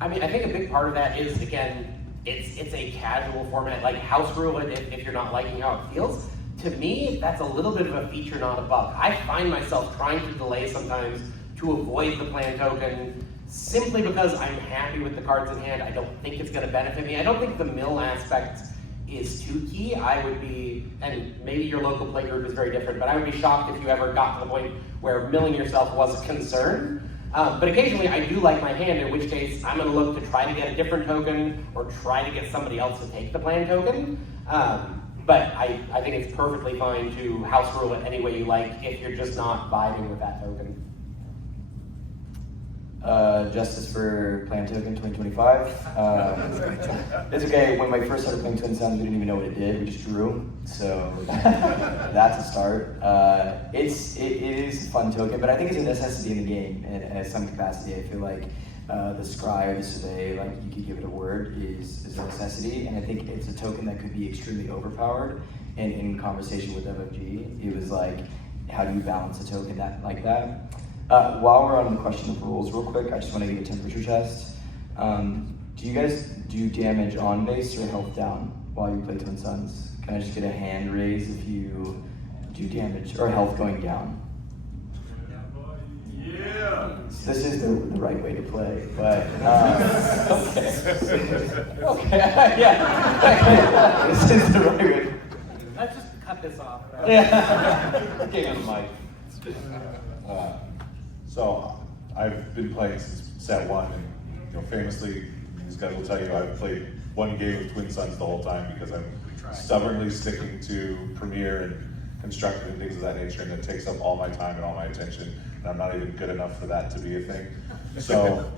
I mean, I think a big part of that is, again, it's a casual format, like house rule it if you're not liking how it feels. To me, that's a little bit of a feature, not a bug. I find myself trying to delay sometimes to avoid the plan token simply because I'm happy with the cards in hand. I don't think it's going to benefit me. I don't think the mill aspect is too key. I would be, and maybe your local play group is very different, but I would be shocked if you ever got to the point where milling yourself was a concern. But occasionally I do like my hand, in which case I'm going to look to try to get a different token or try to get somebody else to take the plan token. But I think it's perfectly fine to house rule it any way you like if you're just not vibing with that token. Justice for Plan Token 2025. It's okay, when I first started playing Twin Suns, we didn't even know what it did, we just drew. So that's a start. It is a fun token, but I think it's a necessity in the game in some capacity. I feel like the scry or the survey, like you could give it a word, is a necessity, and I think it's a token that could be extremely overpowered. And in conversation with FFG, it was like, how do you balance a token like that? While we're on the question of rules, real quick, I just want to give a temperature test. Do you guys do damage on base or health down while you play Twin Suns? Can I just get a hand raise if you do damage or health going down? Yeah. This is the right way to play, but Okay, yeah. this is the right way. Let's just cut this off. Yeah. Get on the mic. So I've been playing since set one, and famously, these guys will tell you I've played one game of Twin Suns the whole time because I'm stubbornly sticking to Premiere and Constructed and things of that nature, and it takes up all my time and all my attention, and I'm not even good enough for that to be a thing. So,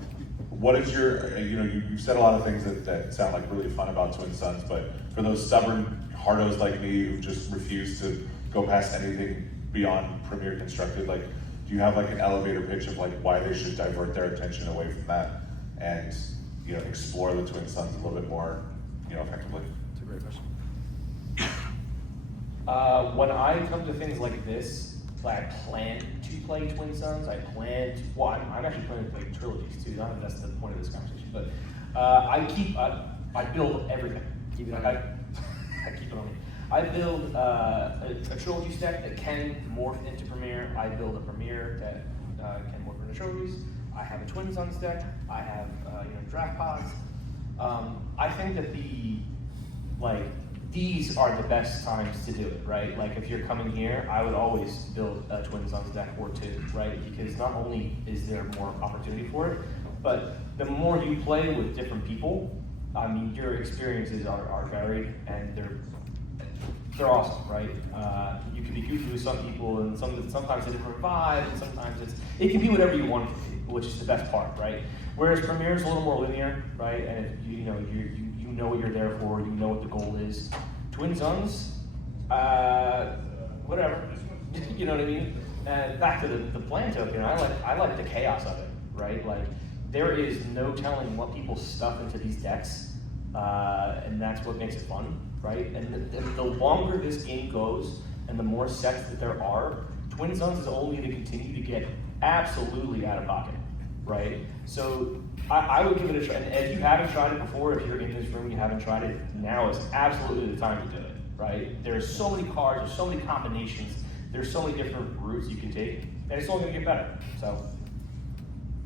what is your, you've said a lot of things that sound like really fun about Twin Suns, but for those stubborn hardos like me who just refuse to go past anything beyond Premiere Constructed, like, do you have like an elevator pitch of like why they should divert their attention away from that and explore the Twin Suns a little bit more effectively? It's a great question. When I come to things like this, I plan to play Twin Suns. I'm actually planning to play trilogies too. I don't know if that's the point of this conversation, but I build everything. Keep it on. I keep it on me. I build a trilogy stack that can morph into Premiere. I build a Premiere that can morph into trilogies. I have a Twin Suns deck. I have draft pods. I think that these are the best times to do it, right? Like if you're coming here, I would always build a Twin Suns deck or two, right? Because not only is there more opportunity for it, but the more you play with different people, I mean, your experiences are varied and they're awesome, right? You can be goofy with some people, and sometimes it's a different vibe, and sometimes it can be whatever you want it to be, which is the best part, right? Whereas Premiere is a little more linear, right? And you know what you're there for, you know what the goal is. Twin Suns, whatever, you know what I mean? And back to the plan token, I like the chaos of it, right? Like there is no telling what people stuff into these decks, and that's what makes it fun. Right, and the longer this game goes, and the more sets that there are, Twin Suns is only going to continue to get absolutely out of pocket, right? So I would give it a try. And if you haven't tried it before, if you're in this room and you haven't tried it, now is absolutely the time to do it, right? There's so many cards, there's so many combinations there's so many different routes you can take, and it's only gonna get better, so.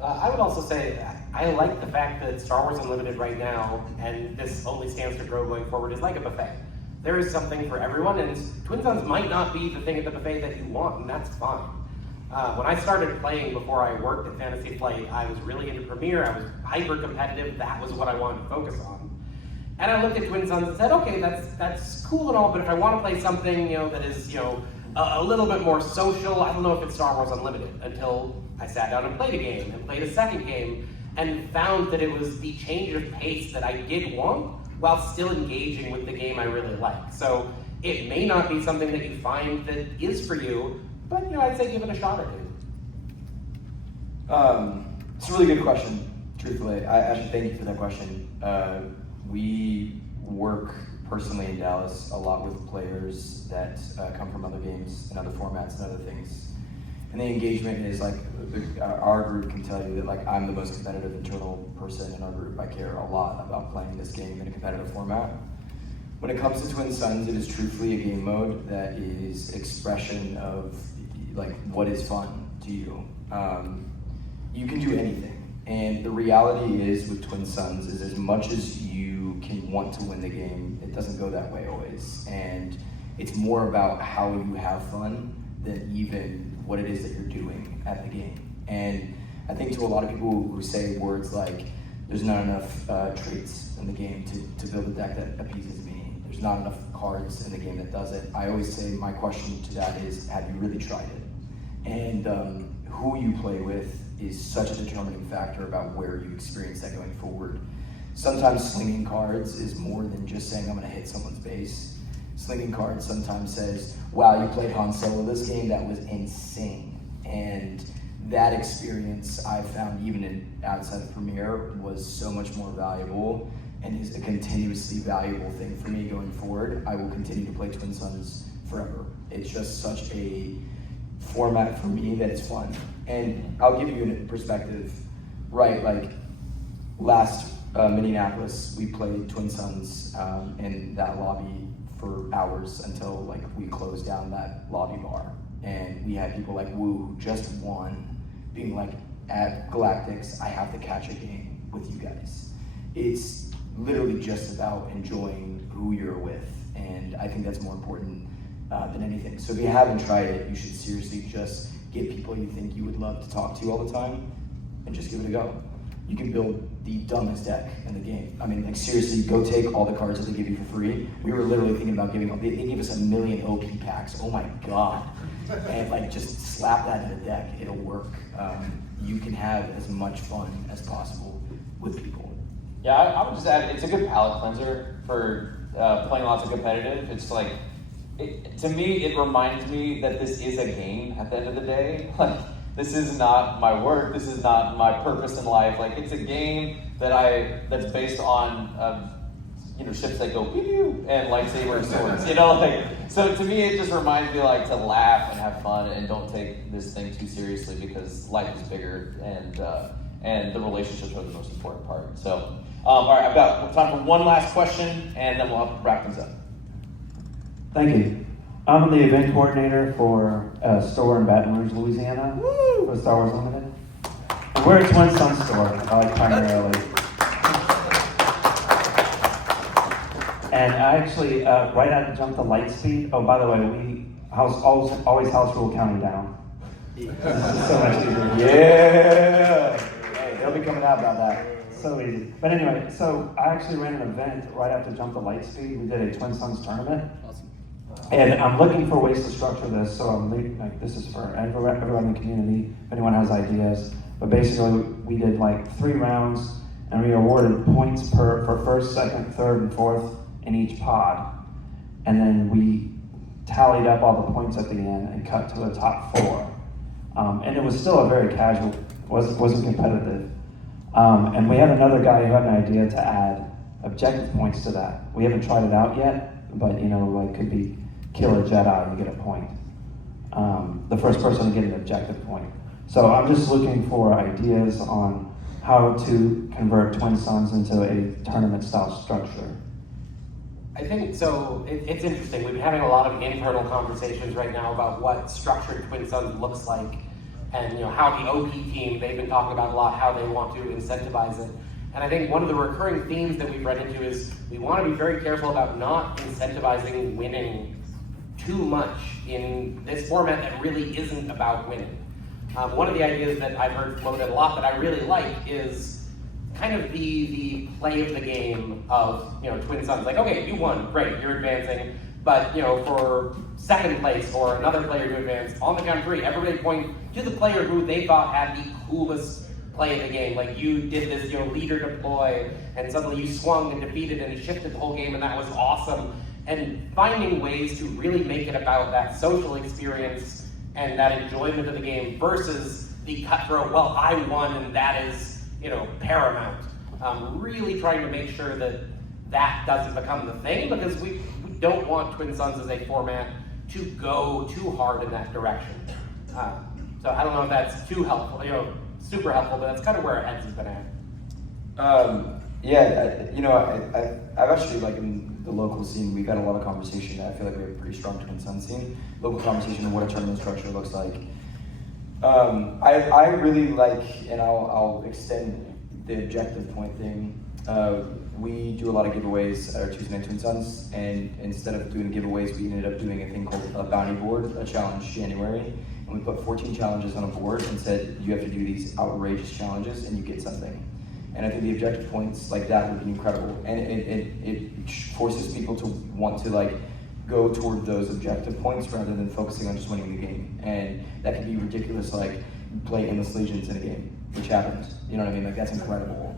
I would also say I like the fact that Star Wars Unlimited right now, and this only stands to grow going forward, is like a buffet. There is something for everyone, and Twin Suns might not be the thing at the buffet that you want, and that's fine. When I started playing before I worked at Fantasy Flight, I was really into Premiere, I was hyper competitive, that was what I wanted to focus on. And I looked at Twin Suns and said, okay, that's cool and all, but if I want to play something, that is, a little bit more social, I don't know if it's Star Wars Unlimited, until I sat down and played a game, and played a second game, and found that it was the change of pace that I did want, while still engaging with the game I really like. So it may not be something that you find that is for you, but I'd say give it a shot or two. It's a really good question, truthfully. I actually thank you for that question. We work personally in Dallas a lot with players that come from other games and other formats and other things. And the engagement is like, our group can tell you that like I'm the most competitive internal person in our group. I care a lot about playing this game in a competitive format. When it comes to Twin Suns, it is truthfully a game mode that is expression of like what is fun to you. You can do anything. And the reality is with Twin Suns is as much as you can want to win the game, it doesn't go that way always. And it's more about how you have fun than even what it is that you're doing at the game. And I think to a lot of people who say words like, there's not enough traits in the game to build a deck that appeases me, there's not enough cards in the game that does it, I always say my question to that is, have you really tried it? And who you play with is such a determining factor about where you experience that going forward. Sometimes slinging cards is more than just saying I'm gonna hit someone's base. Slinging cards sometimes says, wow, you played Han Solo this game, that was insane. And that experience I found even outside of Premiere was so much more valuable and is a continuously valuable thing for me going forward. I will continue to play Twin Suns forever. It's just such a format for me that is fun. And I'll give you a perspective, right? Like last Minneapolis, we played Twin Suns in that lobby for hours until like we closed down that lobby bar. And we had people like Woo who just won, being like, at Galactics, I have to catch a game with you guys. It's literally just about enjoying who you're with. And I think that's more important than anything. So if you haven't tried it, you should seriously just get people you think you would love to talk to all the time and just give it a go. You can build the dumbest deck in the game. I mean, like seriously, go take all the cards that they give you for free. We were literally thinking about giving, they gave us 1 million OP packs. Oh my God. And like just slap that in the deck, it'll work. You can have as much fun as possible with people. Yeah, I would just add, it's a good palate cleanser for playing lots of competitive. It's like, to me, it reminds me that this is a game at the end of the day. Like, this is not my work, this is not my purpose in life. Like, it's a game that's based on ships that go pew pew and lightsaber swords. So to me, it just reminds me like to laugh and have fun and don't take this thing too seriously because life is bigger and the relationships are the most important part. So, all right, I've got time for one last question and then we'll wrap things up. Thank you. I'm the event coordinator for a store in Baton Rouge, Louisiana, for Star Wars Unlimited. And we're a Twin Suns store, primarily. And I actually, right at jump the light speed. Oh, by the way, we always house rule counting down. This is so much easier. Yeah! Hey, they'll be coming out about that. So easy. But anyway, so I actually ran an event right after jump the light speed. We did a Twin Suns tournament. Awesome. And I'm looking for ways to structure this, so this is for everyone in the community, if anyone has ideas. But basically, we did like 3 rounds, and we awarded points for first, second, third, and fourth in each pod. And then we tallied up all the points at the end and cut to the top 4. And it was still a very casual, wasn't competitive. And we had another guy who had an idea to add objective points to that. We haven't tried it out yet, but like could be kill a Jedi and get a point. The first person to get an objective point. So I'm just looking for ideas on how to convert Twin Suns into a tournament style structure. I think so. It's interesting. We've been having a lot of internal conversations right now about what structured Twin Suns looks like, and how the OP team, they've been talking about a lot how they want to incentivize it. And I think one of the recurring themes that we've run into is we want to be very careful about not incentivizing winning too much in this format that really isn't about winning. One of the ideas that I've heard floated a lot that I really like is kind of the play of the game of Twin Suns. Like, okay, you won, great, you're advancing, but for second place or another player to advance, on the count of 3, everybody point to the player who they thought had the coolest play of the game. Like, you did this leader deploy, and suddenly you swung and defeated and you shifted the whole game, and that was awesome. And finding ways to really make it about that social experience and that enjoyment of the game versus the cutthroat, well, I won and that is paramount. Really trying to make sure that that doesn't become the thing, because we don't want Twin Suns as a format to go too hard in that direction. So I don't know if that's too helpful, super helpful, but that's kind of where our heads have been at. I've actually, like, in the local scene, we've had a lot of conversation. I feel like we have a pretty strong Twin Suns scene. Local conversation on what a tournament structure looks like. I really like, and I'll extend the objective point thing. We do a lot of giveaways at our Tuesday Night Twin Suns, and instead of doing giveaways, we ended up doing a thing called a bounty board, a challenge January. And we put 14 challenges on a board and said, you have to do these outrageous challenges and you get something. And I think the objective points like that would be incredible. And it forces people to want to go toward those objective points rather than focusing on just winning the game. And that could be ridiculous, like play endless legions in a game, which happens. You know what I mean? Like, that's incredible.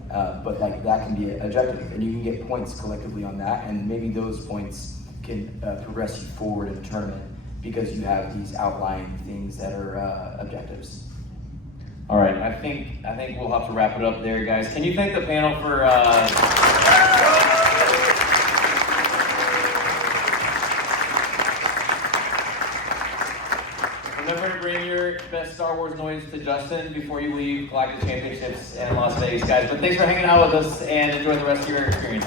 But that can be objective, and you can get points collectively on that, and maybe those points can progress you forward in the tournament because you have these outlying things that are objectives. All right, I think we'll have to wrap it up there, guys. Can you thank the panel for? Remember to bring your best Star Wars noise to Justin before you leave Galactic Championships in Las Vegas, guys. But thanks for hanging out with us, and enjoy the rest of your experience.